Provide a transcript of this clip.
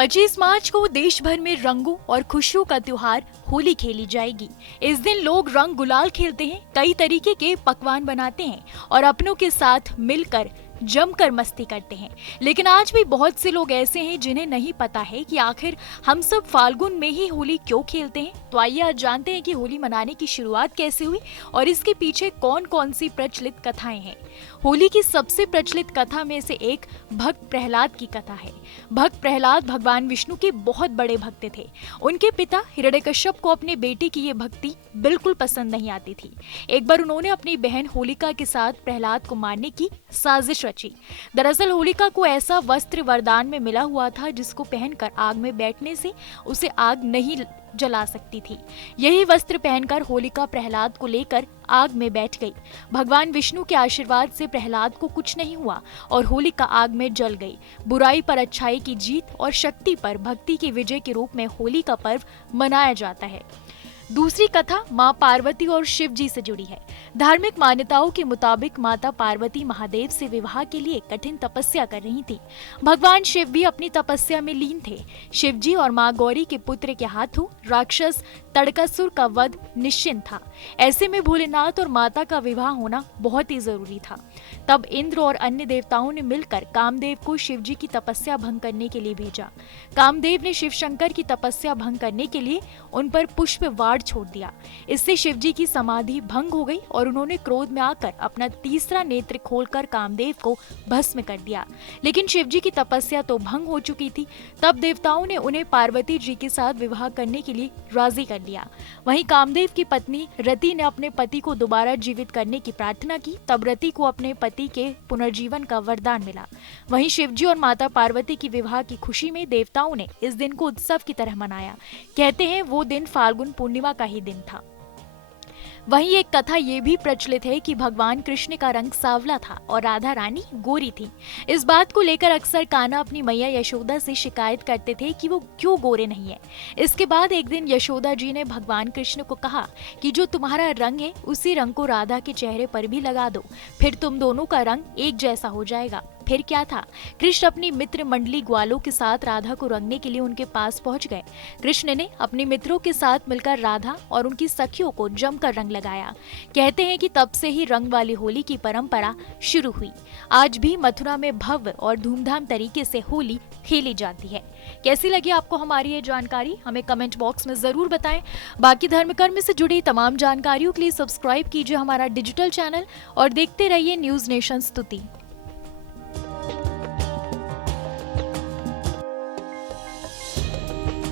25 मार्च को देश भर में रंगों और खुशियों का त्योहार होली खेली जाएगी। इस दिन लोग रंग गुलाल खेलते हैं, कई तरीके के पकवान बनाते हैं और अपनों के साथ मिलकर जमकर मस्ती करते हैं। लेकिन आज भी बहुत से लोग ऐसे हैं जिन्हें नहीं पता है कि आखिर हम सब फाल्गुन में ही होली क्यों खेलते हैं। तो आइए आज जानते हैं कि होली मनाने की शुरुआत कैसे हुई और इसके पीछे कौन कौन सी प्रचलित कथाएं हैं। होली की सबसे प्रचलित कथा में से एक भक्त प्रहलाद की कथा है। भक्त प्रहलाद भगवान विष्णु के बहुत बड़े भक्त थे। उनके पिता हिरण्यकश्यप को अपने बेटे की ये भक्ति बिल्कुल पसंद नहीं आती थी। एक बार उन्होंने अपनी बहन होलिका के साथ प्रहलाद को मारने की साजिश रची। दरअसल होलिका को ऐसा वस्त्र वरदान में मिला हुआ था जिसको पहनकर आग में बैठने से उसे आग नहीं जला सकती थी। यही वस्त्र पहनकर होलिका प्रहलाद को लेकर आग में बैठ गई। भगवान विष्णु के आशीर्वाद से प्रहलाद को कुछ नहीं हुआ और होलिका आग में जल गई। बुराई पर अच्छाई की जीत और शक्ति पर भक्ति की विजय के रूप में होली का पर्व मनाया जाता है। दूसरी कथा मां पार्वती और शिव जी से जुड़ी है। धार्मिक मान्यताओं के मुताबिक माता पार्वती महादेव से विवाह के लिए कठिन तपस्या कर रही थी। भगवान शिव भी अपनी तपस्या में लीन थे। शिव जी और मां गौरी के पुत्र के हाथों राक्षस तड़कासुर का वध निश्चित था। ऐसे में भोलेनाथ और माता का विवाह होना बहुत ही जरूरी था। तब इंद्र और अन्य देवताओं ने मिलकर कामदेव को शिव जी की तपस्या भंग करने के लिए भेजा। कामदेव ने शिव शंकर की तपस्या भंग करने के लिए उन पर पुष्प वार छोड़ दिया। इससे शिव जी की समाधि भंग हो गई और उन्होंने क्रोध में आकर अपना तीसरा नेत्र खोलकर कामदेव को भस्म कर दिया। लेकिन शिव जी की तपस्या तो भंग हो चुकी थी। तब देवताओं ने उन्हें पार्वती जी के साथ विवाह करने के लिए राजी कर लिया। वहीं कामदेव की पत्नी रति ने अपने पति को दोबारा जीवित करने की प्रार्थना की। तब रति को अपने पति के पुनर्जीवन का वरदान मिला। वहीं शिव जी और माता पार्वती की विवाह की खुशी में देवताओं ने इस दिन को उत्सव की तरह मनाया। कहते हैं वो दिन फाल्गुन पूर्णिमा का ही दिन था। वहीं एक कथा ये भी प्रचलित है कि भगवान कृष्ण का रंग सांवला था और राधा रानी गोरी थी। इस बात को लेकर अक्सर कान्हा अपनी मैया यशोदा से शिकायत करते थे कि वो क्यों गोरे नहीं है। इसके बाद एक दिन यशोदा जी ने भगवान कृष्ण को कहा कि जो तुम्हारा रंग है उसी रंग को राधा के चेहरे पर भी लगा दो, फिर तुम दोनों का रंग एक जैसा हो जाएगा। फिर क्या था, कृष्ण अपनी मित्र मंडली ग्वालों के साथ राधा को रंगने के लिए उनके पास पहुंच गए। कृष्ण ने अपने मित्रों के साथ मिलकर राधा और उनकी सखियों को जमकर रंग लगाया। कहते हैं कि तब से ही रंग वाली होली की परंपरा शुरू हुई। आज भी मथुरा में भव्य और धूमधाम तरीके से होली खेली जाती है। कैसी लगी आपको हमारी ये जानकारी, हमें कमेंट बॉक्स में जरूर बताएं। बाकी धर्म कर्म से जुड़ी तमाम जानकारियों के लिए सब्सक्राइब कीजिए हमारा डिजिटल चैनल और देखते रहिए न्यूज नेशन स्तुति।